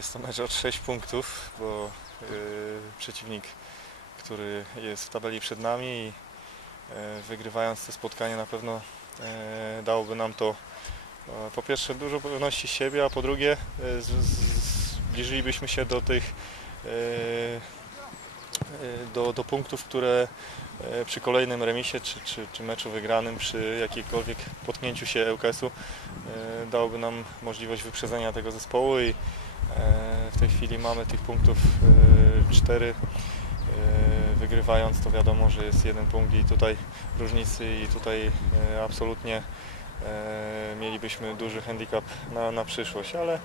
Jest to mecz o 6 punktów, bo y, przeciwnik, który jest w tabeli przed nami i y, wygrywając to spotkanie na pewno y, dałoby nam to e, po pierwsze dużo pewności siebie, a po drugie y, z, zbliżylibyśmy się do tych y, y, do, do punktów, które y, przy kolejnym remisie czy, czy, czy meczu wygranym, przy jakimkolwiek potknięciu się ŁKS-u y, dałoby nam możliwość wyprzedzenia tego zespołu i W tej chwili mamy tych punktów 4. Wygrywając to wiadomo, że jest jeden punkt i tutaj różnicy i tutaj absolutnie mielibyśmy duży handicap na, na przyszłość, ale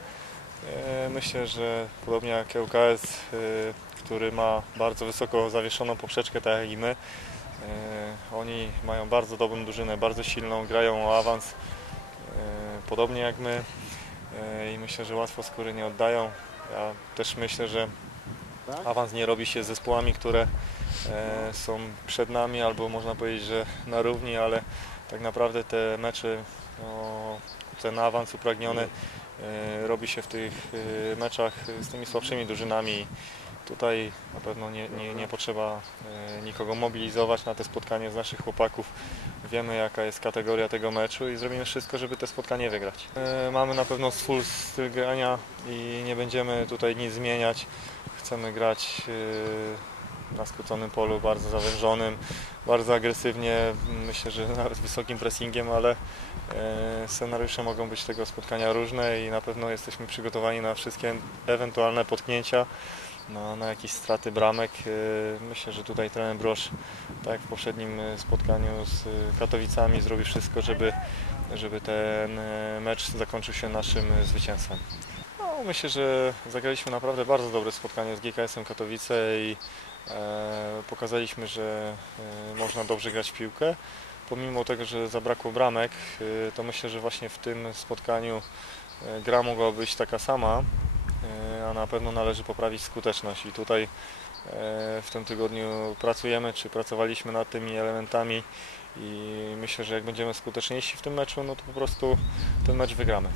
myślę, że podobnie jak ŁKS, który ma bardzo wysoko zawieszoną poprzeczkę, tak jak i my, e, oni mają bardzo dobrą drużynę, bardzo silną, grają o awans, e, podobnie jak my. E, i myślę, że łatwo skóry nie oddają. Ja też myślę, że awans nie robi się z zespołami, które są przed nami albo można powiedzieć, że na równi, ale tak naprawdę te mecze, no, ten awans upragniony robi się w tych meczach z tymi słabszymi drużynami. Tutaj na pewno nie, nie, nie potrzeba e, nikogo mobilizować na te spotkanie z naszych chłopaków. Wiemy jaka jest kategoria tego meczu i zrobimy wszystko, żeby te spotkanie wygrać. E, Mamy na pewno swój styl grania i nie będziemy tutaj nic zmieniać. Chcemy grać e, na skróconym polu, bardzo zawężonym, bardzo agresywnie, myślę, że nawet wysokim pressingiem, ale scenariusze mogą być tego spotkania różne i na pewno jesteśmy przygotowani na wszystkie ewentualne potknięcia na, na jakieś straty bramek. E, Myślę, że tutaj trener Brosz, tak w poprzednim e, spotkaniu z e, Katowicami, zrobi wszystko, żeby, żeby ten mecz zakończył się naszym zwycięstwem. No, myślę, że zagraliśmy naprawdę bardzo dobre spotkanie z GKS-em Katowice i e, pokazaliśmy, że e, można dobrze grać w piłkę. Pomimo tego, że zabrakło bramek, to myślę, że właśnie w tym spotkaniu e, gra mogła być taka sama, a na pewno należy poprawić skuteczność i tutaj e, w tym tygodniu pracujemy, czy pracowaliśmy nad tymi elementami i myślę, że jak będziemy skuteczniejsi w tym meczu, no to po prostu ten mecz wygramy.